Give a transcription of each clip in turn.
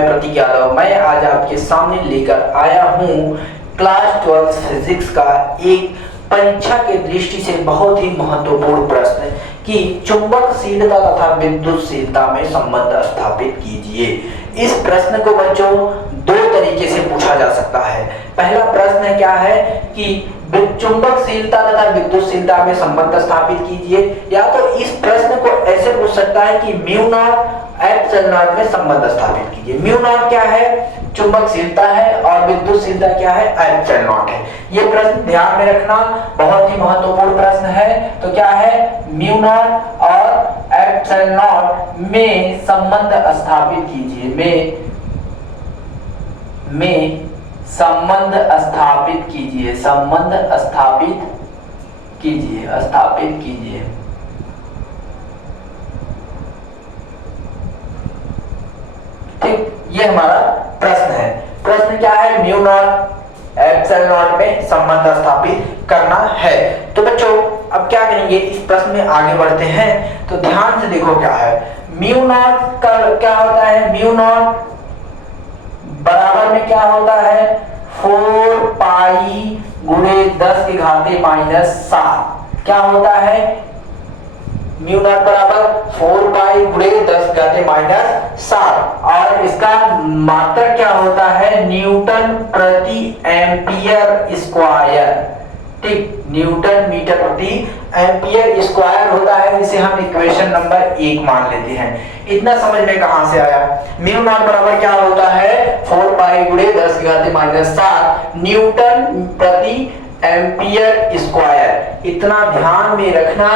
मैं प्रतीक यादव, मैं आज आपके सामने लेकर आया हूँ क्लास 12 फिजिक्स का एक परीक्षा के दृष्टि से बहुत ही महत्वपूर्ण प्रश्न कि चुंबकशीलता तथा विद्युतशीलता में संबंध स्थापित कीजिए। इस प्रश्न को बच्चों दो तरीके से पूछा जा सकता है। पहला प्रश्न क्या है कि चुंबकशीलता तथा विद्युतशीलता में संबंध स्थापित कीजिए, या तो इस प्रश्न को ऐसे पूछ सकता है कि म्यू नॉट एप्सिलॉन नॉट में संबंध स्थापित कीजिए। म्यू नॉट क्या है? चुंबकशीलता है, और विद्युतशीलता क्या है? एप्सिलॉन नॉट है। ये प्रश्न ध्यान में रखना, बहुत ही महत्वपूर्ण प्रश्न है। तो क्या है? म्यू नॉट और एप्सिलॉन नॉट में संबंध स्थापित कीजिए। में संबंध स्थापित कीजिए, संबंध स्थापित कीजिए। ठीक, ये हमारा प्रश्न है। प्रश्न क्या है? म्यू नॉट एप्सिलॉन नॉट में संबंध स्थापित करना है। तो बच्चों अब क्या करेंगे, इस प्रश्न में आगे बढ़ते हैं। तो ध्यान से देखो क्या है। म्यू नॉट का क्या होता है? म्यू नॉट बराबर में क्या होता है? 4 पाई गुणे 10 की घाते -7। क्या होता है? म्यू नॉट बराबर 4 पाई गुणे 10 की घाते -7, और इसका मात्रक क्या होता है? न्यूटन प्रति एम्पियर स्क्वायर। ठीक, न्यूटन मीटर प्रति एम्पियर स्क्वायर होता है, जिसे हम इक्वेशन नंबर 1 मान लेते हैं। इतना समझ में कहां से आया? म्यू नॉट बराबर क्या होता है? 4 पाई गुणे 10 की घाते -7 न्यूटन प्रति एम्पियर स्क्वायर। इतना ध्यान में रखना।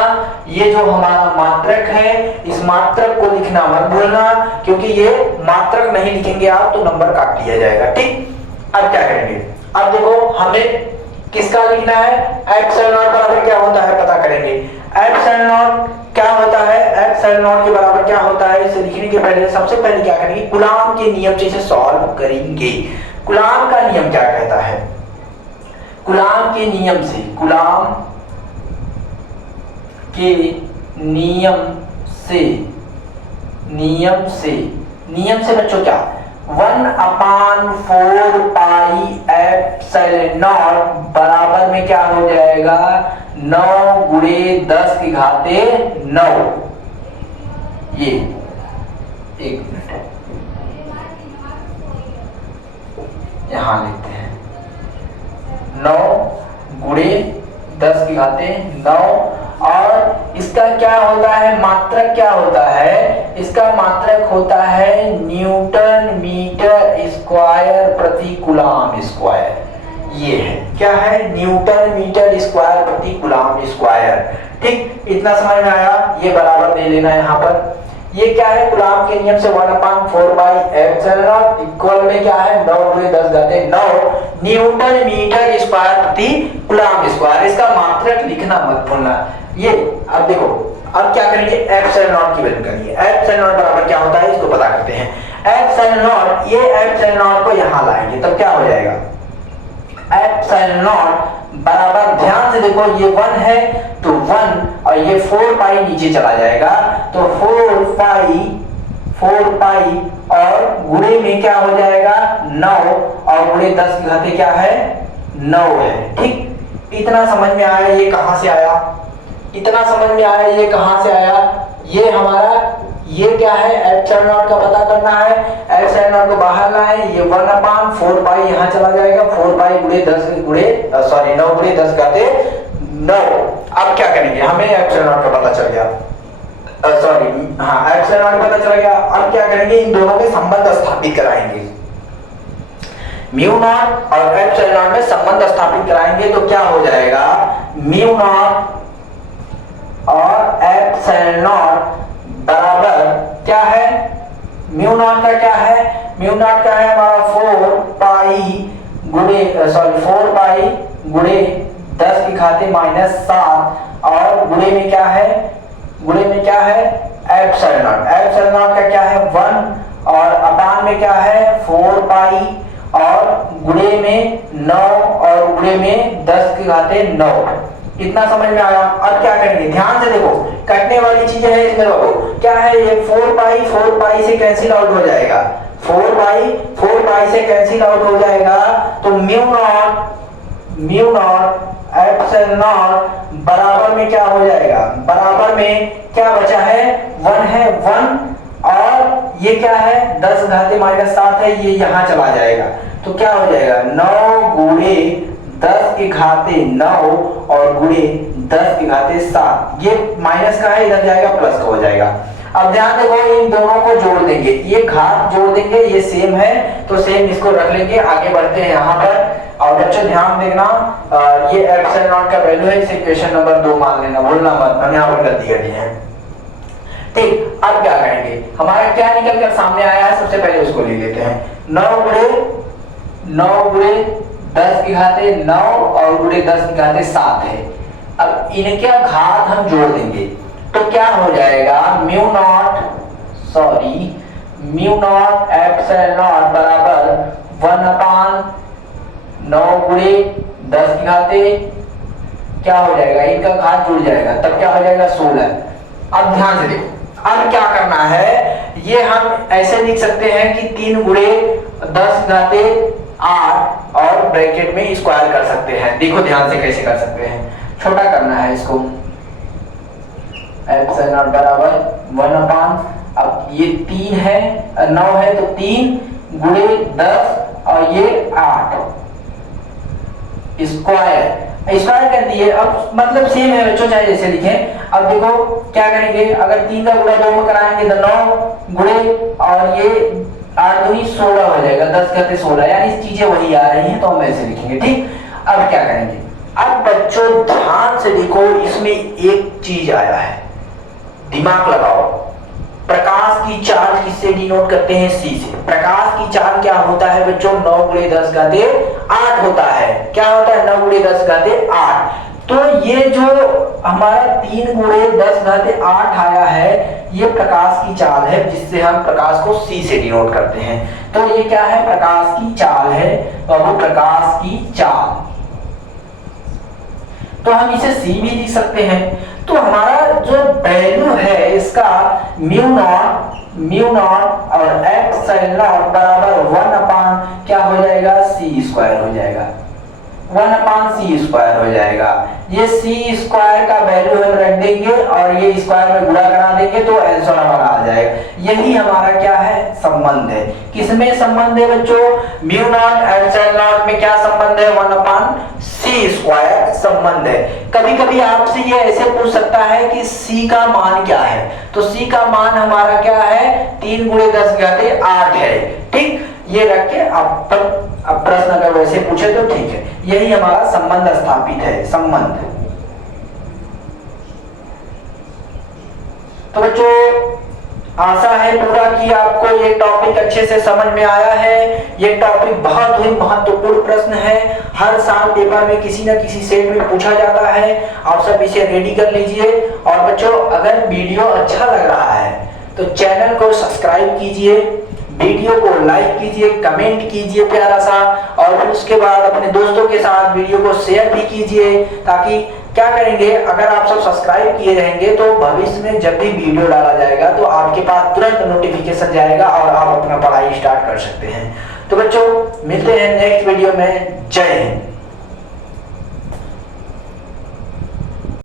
ये जो हमारा मात्रक है, इस मात्रक को लिखना मत भूलना, क्योंकि ये मात्रक नहीं लिखेंगे आप तो नंबर काट लिया जाएगा। ठीक, अब क्या करेंगे? अब देखो हमें किसका लिखना है? एप्सिलॉन नॉट बराबर क्या होता है पता करेंगे। एप्सिलॉन नॉट क्या होता है? एप्सिलॉन नॉट के बराबर क्या होता है? इसे लिखने के पहले सबसे पहले क्या करेंगे? कूलॉम के नियम से इसे सॉल्व करेंगे। कूलॉम का नियम क्या कहता है? कूलॉम के नियम से, कूलॉम के नियम से बच्चों क्या? 1/4 पाई एप्सिलॉन नॉट बराबर में क्या हो जाएगा? 9 गुणे 10 की घाते 9। ये एक मिनट यहां लिखते हैं। 9 गुणे 10 की घाते 9, और इसका क्या होता है? मात्रक क्या होता है? इसका मात्रक होता है न्यूटन मीटर स्क्वायर प्रति कूलॉम स्क्वायर। ये है क्या है? न्यूटन मीटर स्क्वायर प्रति कूलॉम स्क्वायर। ठीक, इतना समझ में आया? ये बराबर दे लेना यहाँ पर। ये क्या है? कूलॉम के नियम से 1/4 पाई एप्सिलॉन नॉट इक्वल में क्या है? 9 गुणे 10 घाते 9 न्यूटन मीटर स्क्वायर प्रति कूलॉम स्क्वायर। इसका मात्रक लिखना मत भूलना। ये अब देखो, अब क्या करेंगे? एप्सिलॉन नॉट की वैल्यू करेंगे। एप्सिलॉन नॉट बराबर क्या होता है इसको पता करते हैं। एप्सिलॉन नॉट, ये एप्सिलॉन नॉट को यहां लाएंगे तब क्या हो जाएगा? एप्सिलॉन नॉट बराबर, ध्यान से देखो, ये 1 है तो 1, और ये 4 पाई नीचे चला जाएगा तो 4 पाई और गुणे में क्या हो जाएगा? 9, और गुणे 10 की घाते क्या है? 9 है। ठीक, इतना समझ में आया? ये कहां से आया? इतना समझ में आया? ये कहां से आया? ये हमारा, ये क्या है? एप्सिलॉन नॉट का पता करना है। एप्सिलॉन नॉट को बाहर लाएं, ये 1/4 पाई यहां चला जाएगा। 4 पाई गुणे 10 गुणे 9 गुणे 10 घाते 9। अब क्या करेंगे? हमें एप्सिलॉन नॉट का पता चल गया, एप्सिलॉन नॉट पता चल गया। अब क्या करेंगे? इन दोनों में संबंध स्थापित कराएंगे। म्यू नॉट और एप्सिलॉन नॉट में संबंध स्थापित कराएंगे तो क्या हो जाएगा? म्यू नॉट और एप्सिलॉन नॉट बराबर क्या है? म्यू नॉट का क्या है? म्यू नॉट का है हमारा 4 पाई गुणे 10 की घाते -7, और गुणे में क्या है? गुणे में क्या है? Epsilon not. एप्सिलॉन नॉट का क्या है? 1, और अपान में क्या है? 4 पाई, और गुणे में 9, और गुणे में 10 की घाते 9। इतना समझ में आया। अब क्या करेंगे, ध्यान से देखो, कटने वाली चीजें है इसमें, देखो क्या है, ये 4 पाई से कैंसिल आउट हो जाएगा, 4 पाई से कैंसिल आउट हो जाएगा, तो म्यू नॉट एप्सिलॉन नॉट बराबर में क्या हो जाएगा, बराबर में क्या बचा है, 1 है, 1 और ये क्या है 10 घाते -7 है, ये यहां चला जाएगा, तो क्या हो जाएगा 9 गुणे 10 के घाते 9 और गुणे 10 के घाते 7, ये माइनस का है, इधर जाएगा प्लस का हो जाएगा। अब ध्यान देखो, इन दोनों को जोड़ देंगे, ये घात जोड़ देंगे, ये सेम है तो सेम इसको रख लेंगे, आगे बढ़ते हैं यहाँ पर। और बच्चों ध्यान देखना, ये एप्सिलॉन नॉट का वैल्यू है, इसे क्वेश्चन नंबर 2 मान लेना, भूलना मत, हम यहाँ पर गलती कर दी है। ठीक, अब क्या करेंगे, हमारा क्या निकल कर सामने आया है, सबसे पहले उसको ले लेते हैं। 9 गुणे 10 के घाते 9 और गुणे 10 के घाते 7 है। अब इनके घात हम जोड़ देंगे तो क्या हो जाएगा, म्यू नॉट एप्सिलॉन नॉट बराबर 1/9 गुणे 10 के घाते क्या हो जाएगा, इनका घात जुड़ जाएगा, तब क्या हो जाएगा 16। अब ध्यान से देखो, अब क्या करना है, ये हम ऐसे लिख सकते हैं कि 3 गुणे 10 घाते 8 और ब्रैकेट में स्क्वायर कर सकते हैं। देखो ध्यान से कैसे कर सकते हैं, छोटा करना है इसको, एप्सिलॉन नॉट बराबर 1/, अब ये 3 है 9 है तो 3 गुणे 10 और ये 8 स्क्वायर कर दिए। अब मतलब सेम है बच्चों, चाहे जैसे लिखें। अब देखो क्या करेंगे, अगर 3 का गुणा 2 में कराएंगे तो 9 गुणे और ये 8 दूनी 16 हो जाएगा, 10 घाते 16, यानी चीजें वही आ रही हैं तो हम ऐसे लिखेंगे। ठीक, अब क्या करेंगे, अब बच्चों ध्यान से देखो, इसमें एक चीज आया है, दिमाग लगाओ। प्रकाश की चाल किससे डिनोट करते हैं, सी से। प्रकाश की चाल क्या होता है बच्चों, 9 गुणे 10 घाते 8 होता है। क्या होता है, 9 गुणे 10 घाते 8। तो ये जो हमारा 3 गुणे 10 घाते 8 आया है, ये प्रकाश की चाल है, जिससे हम प्रकाश को सी से डिनोट करते हैं। तो ये क्या है, प्रकाश की चाल है, और वो प्रकाश की चाल, तो हम इसे सी भी लिख सकते हैं। तो हमारा जो वैल्यू है इसका म्यू नॉट और एप्सिलॉन नॉट बराबर 1 क्या हो जाएगा, सी स्क्वायर हो जाएगा, 1/c स्क्वायर हो जाएगा। ये c स्क्वायर का वैल्यू हम रख देंगे और ये स्क्वायर में गुणा करा देंगे तो आंसर हमारा आ जाएगा। यही हमारा क्या है, संबंध है। किसमें संबंध है बच्चों, म्यू नॉट एप्सिलॉन नॉट में क्या संबंध है, 1/c स्क्वायर संबंध है। कभी कभी आपसे ये ऐसे पूछ सकता है कि c का मान क्या है, तो c का मान हमारा क्या है, 3 गुणे 10 घाते 8 है। ठीक, ये रख के अब प्रश्न अगर वैसे पूछे तो ठीक है, यही हमारा संबंध स्थापित है, संबंध। तो बच्चों आशा है पूरा कि आपको ये टॉपिक अच्छे से समझ में आया है। ये टॉपिक बहुत ही महत्वपूर्ण प्रश्न है, हर साल पेपर में किसी न किसी सेट में पूछा जाता है। आप सब इसे रेडी कर लीजिए। और बच्चों अगर वीडियो अच्छा लग रहा है तो चैनल को सब्सक्राइब कीजिए, वीडियो को लाइक कीजिए, कमेंट कीजिए प्यारा सा, और फिर उसके बाद अपने दोस्तों के साथ वीडियो को शेयर भी कीजिए, ताकि क्या करेंगे, अगर आप सब सब्सक्राइब किए रहेंगे तो भविष्य में जब भी वीडियो डाला जाएगा तो आपके पास तुरंत नोटिफिकेशन जाएगा और आप अपना पढ़ाई स्टार्ट कर सकते हैं। तो बच्चों मिलते हैं नेक्स्ट वीडियो में। जय हिंद।